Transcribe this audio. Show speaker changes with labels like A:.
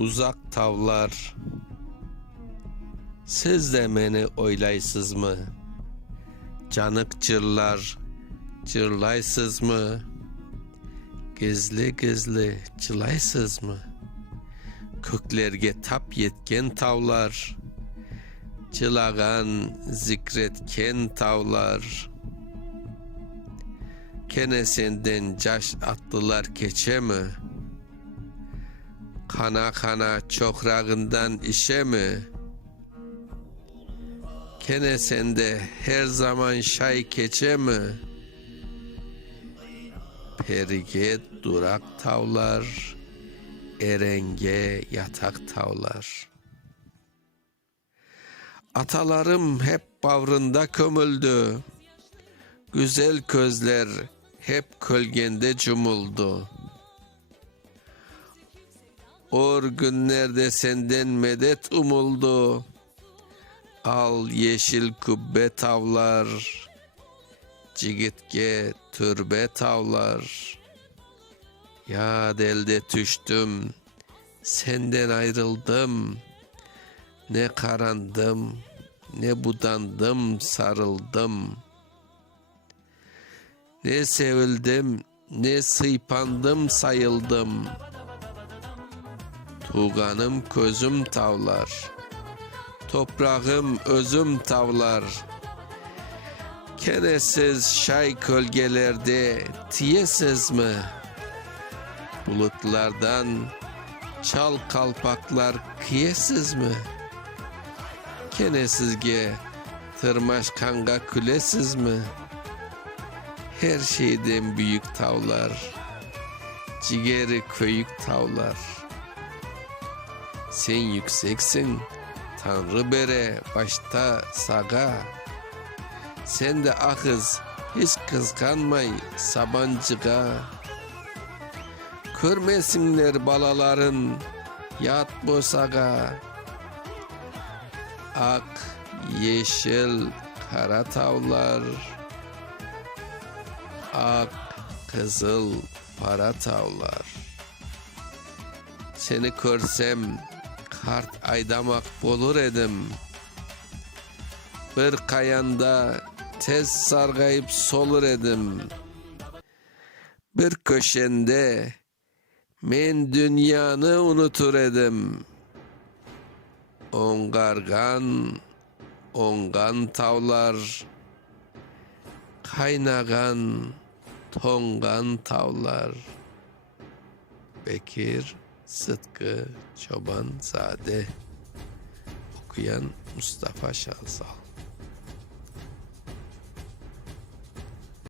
A: uzak tavlar Siz de beni oylaysız mı? Canık cırlar cırlaysız mı? Gizli gizli çılaysız mı? Köklerge tap yetken tavlar Çılagan zikretken tavlar Kene senden caş attılar keçe mi? Kana kana çokrağından işe mi? Kene sende her zaman şay keçe mi? Perige durak tavlar, erenge yatak tavlar. Atalarım hep bavrında kömüldü. Güzel közler hep kölgende cumuldu. Or günlerde senden medet umuldu. Al yeşil kubbe tavlar, cigitge türbe tavlar. Ya delde düştüm, senden ayrıldım. Ne karandım, ne budandım, sarıldım. Ne sevildim, ne sıypandım, sayıldım. Tuğanım közüm tavlar. Toprağım özüm tavlar. Kenesiz şay kölgelerde tiyesiz mi? Bulutlardan çal kalpaklar kıyesiz mi? Kenesizge tırmaş kanga külesiz mi? Her şeyden büyük tavlar, ciğeri köyük tavlar. Sen yükseksin, Tanrı bere başta saga. Sen de ahız, hiç kıskanmay sabancıga. Körmesinler balaların, yat bosaga. Ak, yeşil, kara tavlar. Ak, kızıl, para tavlar. Seni görsem kart aydamak bolur edim. Bir kayanda tez sargayıp solur edim. Bir köşende men dünyanı unutur edim. Ongargan, ongan tavlar, kaynagan, tongan tavlar. Bekir Sıtkı Çoban Zade Okuyan Mustafa Şansal